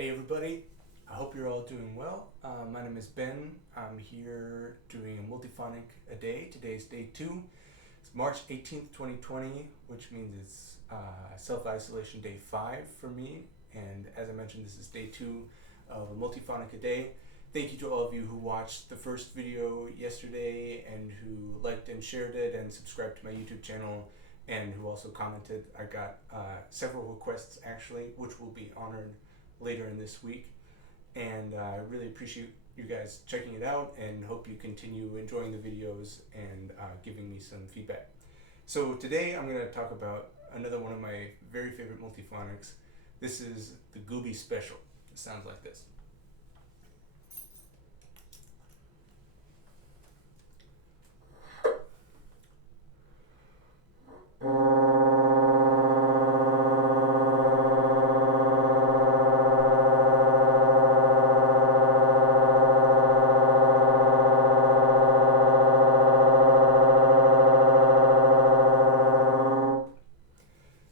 Hey everybody, I hope you're all doing well. My name is Ben. I'm here doing a Multiphonic-a-Day. Today's day 2. It's March 18th, 2020, which means it's self-isolation day 5 for me. And as I mentioned, this is day 2 of a Multiphonic-a-Day. Thank you to all of you who watched the first video yesterday and who liked and shared it and subscribed to my YouTube channel and who also commented. I got several requests actually, which will be honored later in this week, and I really appreciate you guys checking it out and hope you continue enjoying the videos and giving me some feedback. So today I'm going to talk about another one of my very favorite multiphonics. This is the Goobie Special. It sounds like this.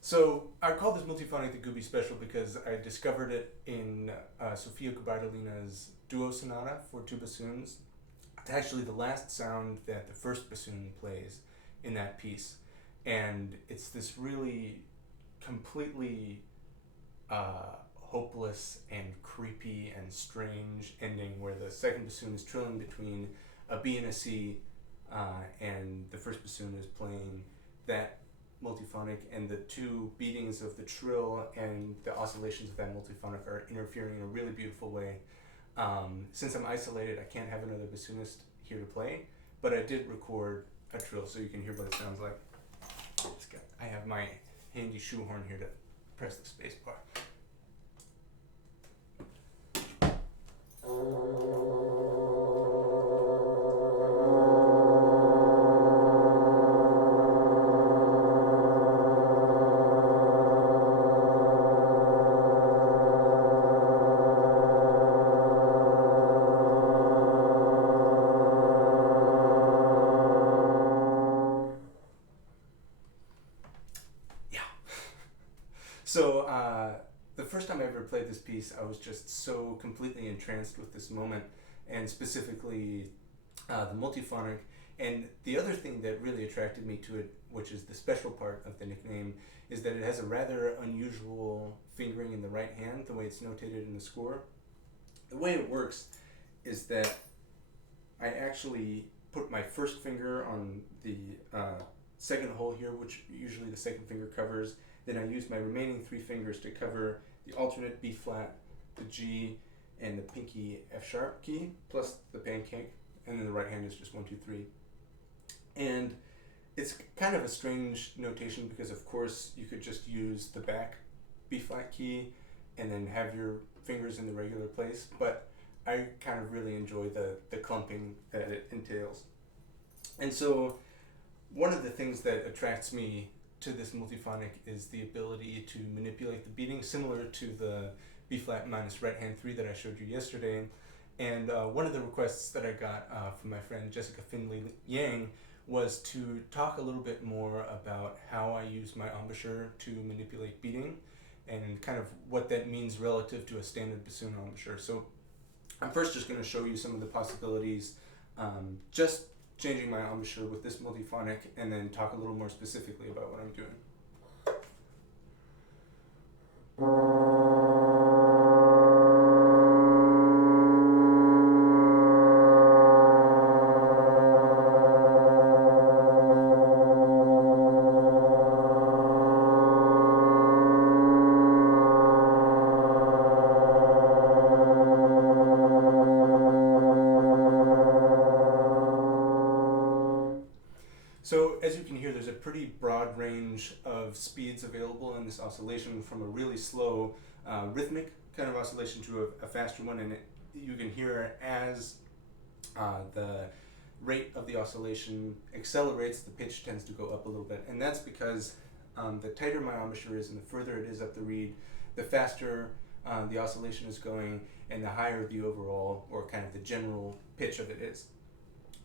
So I call this multiphonic the Guby Special because I discovered it in Gubaidulina's duo Sonata for 2 bassoons. It's actually the last sound that the first bassoon plays in that piece, and it's this really completely hopeless and creepy and strange ending where the second bassoon is trilling between a B and a C, and the first bassoon is playing that multiphonic, and the 2 beatings of the trill and the oscillations of that multiphonic are interfering in a really beautiful way. Since I'm isolated, I can't have another bassoonist here to play, but I did record a trill so you can hear what it sounds like. I have my handy shoehorn here to press the space bar. So the first time I ever played this piece, I was just so completely entranced with this moment, and specifically the multiphonic. And the other thing that really attracted me to it, which is the special part of the nickname, is that it has a rather unusual fingering in the right hand, the way it's notated in the score. The way it works is that I actually put my first finger on the second hole here, which usually the second finger covers. Then I use my remaining 3 fingers to cover the alternate B flat, the G, and the pinky F sharp key, plus the pancake, and then the right hand is just 1, 2, 3. And it's kind of a strange notation because of course you could just use the back B flat key and then have your fingers in the regular place, but I kind of really enjoy the clumping that it entails. And so one of the things that attracts me to this multiphonic is the ability to manipulate the beating, similar to the B flat minus right hand 3 that I showed you yesterday. And one of the requests that I got from my friend Jessica Finley Yang was to talk a little bit more about how I use my embouchure to manipulate beating and kind of what that means relative to a standard bassoon embouchure. So I'm first just going to show you some of the possibilities, just changing my embouchure with this multiphonic, and then talk a little more specifically about what I'm doing. So as you can hear, there's a pretty broad range of speeds available in this oscillation, from a really slow rhythmic kind of oscillation to a faster one, and you can hear as the rate of the oscillation accelerates, the pitch tends to go up a little bit, and that's because the tighter my embouchure is and the further it is up the reed, the faster the oscillation is going and the higher the overall, or kind of the general pitch of it is.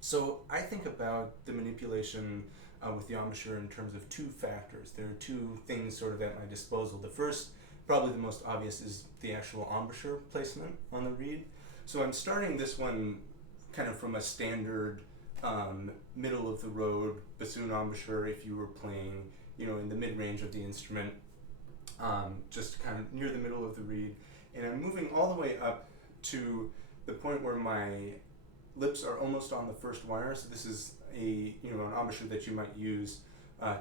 So I think about the manipulation with the embouchure in terms of 2 factors. There are 2 things sort of at my disposal. The first probably the most obvious is the actual embouchure placement on the reed. So I'm starting this one kind of from a standard middle of the road bassoon embouchure if you were playing, in the mid-range of the instrument, just kind of near the middle of the reed. And I'm moving all the way up to the point where my lips are almost on the first wire. So this is an embouchure that you might use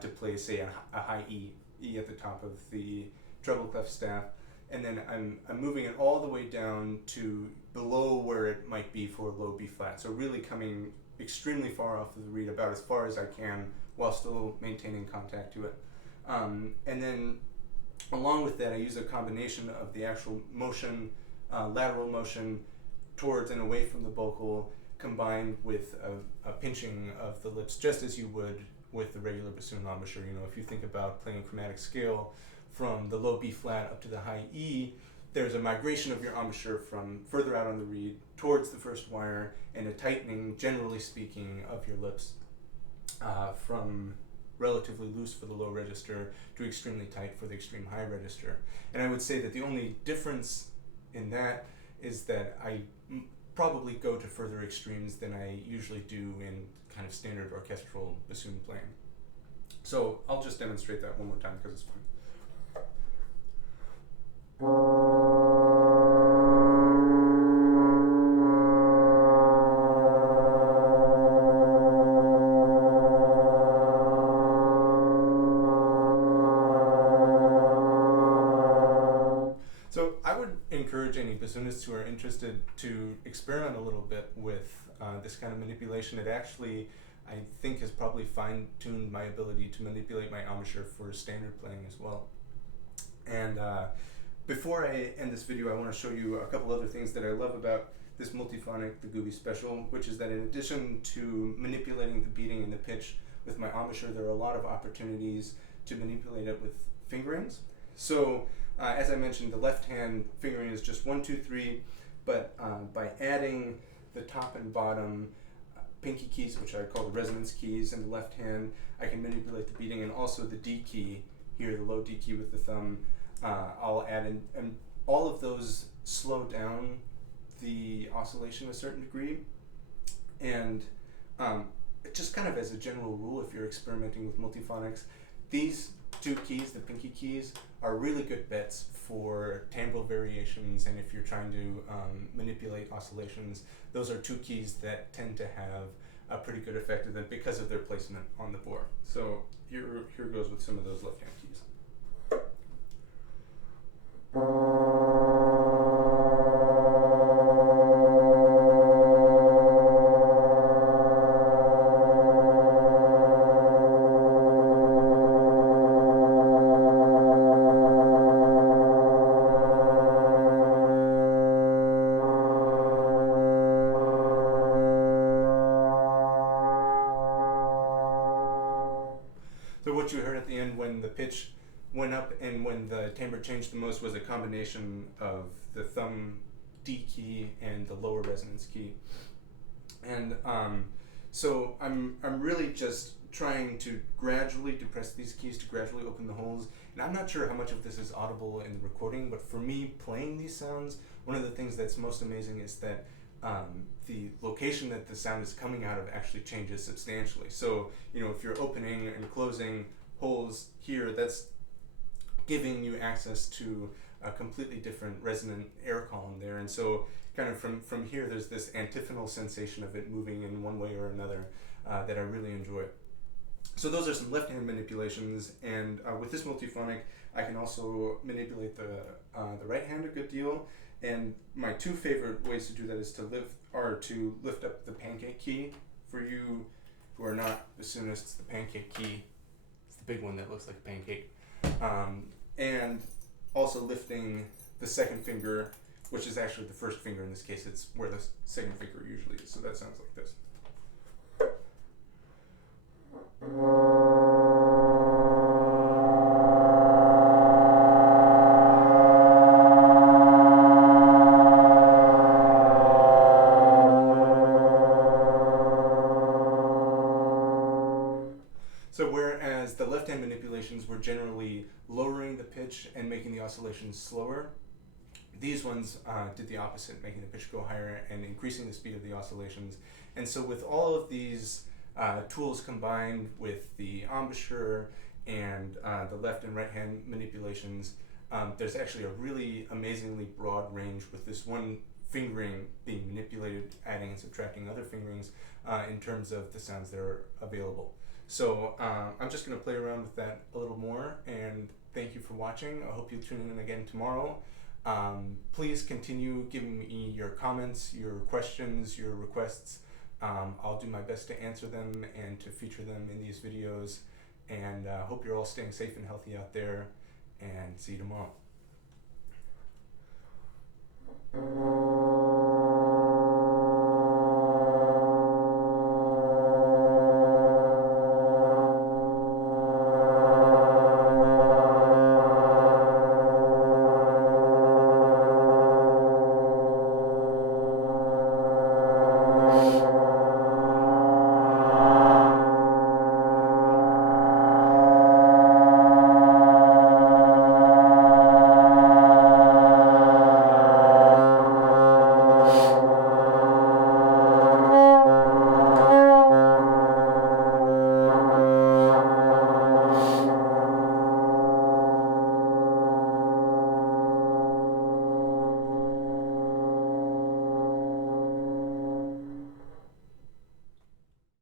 to play, say, a high E at the top of the treble clef staff. And then I'm moving it all the way down to below where it might be for low B flat. So really coming extremely far off of the reed, about as far as I can, while still maintaining contact to it. And then along with that, I use a combination of the actual motion, lateral motion towards and away from the vocal, combined with a pinching of the lips, just as you would with the regular bassoon embouchure. If you think about playing a chromatic scale from the low B flat up to the high E, there's a migration of your embouchure from further out on the reed towards the first wire, and a tightening, generally speaking, of your lips from relatively loose for the low register to extremely tight for the extreme high register. And I would say that the only difference in that is that I probably go to further extremes than I usually do in kind of standard orchestral bassoon playing. So I'll just demonstrate that one more time because it's fun. So I would encourage any bassoonists who are interested to experiment a little bit with this kind of manipulation. It actually, I think, has probably fine-tuned my ability to manipulate my embouchure for standard playing as well. And before I end this video, I want to show you a couple other things that I love about this Multiphonic, the Guby Special, which is that in addition to manipulating the beating and the pitch with my embouchure, there are a lot of opportunities to manipulate it with fingerings. So as I mentioned, the left hand fingering is just 1, 2, 3, but by adding the top and bottom pinky keys, which I call the resonance keys, in the left hand, I can manipulate the beating, and also the D key here, the low D key with the thumb, I'll add in, and all of those slow down the oscillation to a certain degree. And just kind of as a general rule, if you're experimenting with multiphonics, these two keys, the pinky keys, are really good bets for timbre variations, and if you're trying to manipulate oscillations, those are two keys that tend to have a pretty good effect of them because of their placement on the board. So here goes with some of those left-hand keys. So what you heard at the end when the pitch went up and when the timbre changed the most was a combination of the thumb D key and the lower resonance key. And so I'm really just trying to gradually depress these keys to gradually open the holes. And I'm not sure how much of this is audible in the recording, but for me playing these sounds, one of the things that's most amazing is that the location that the sound is coming out of actually changes substantially. So, if you're opening and closing holes here, that's giving you access to a completely different resonant air column there. And so kind of from here, there's this antiphonal sensation of it moving in one way or another that I really enjoy. So those are some left-hand manipulations, and with this multiphonic, I can also manipulate the right hand a good deal. And my two favorite ways to do that is to lift up the pancake key. For you who are not bassoonists, the pancake key, it's the big one that looks like a pancake. And also lifting the second finger, which is actually the first finger in this case. It's where the second finger usually is. So that sounds like this. So whereas the left hand manipulations were generally lowering the pitch and making the oscillations slower, these ones did the opposite, making the pitch go higher and increasing the speed of the oscillations. And so with all of these tools combined with the embouchure and the left and right hand manipulations, there's actually a really amazingly broad range with this one fingering being manipulated, adding and subtracting other fingerings in terms of the sounds that are available. So I'm just going to play around with that a little more, and thank you for watching. I hope you'll tune in again tomorrow. Please continue giving me your comments, your questions, your requests. I'll do my best to answer them and to feature them in these videos, and hope you're all staying safe and healthy out there, and see you tomorrow.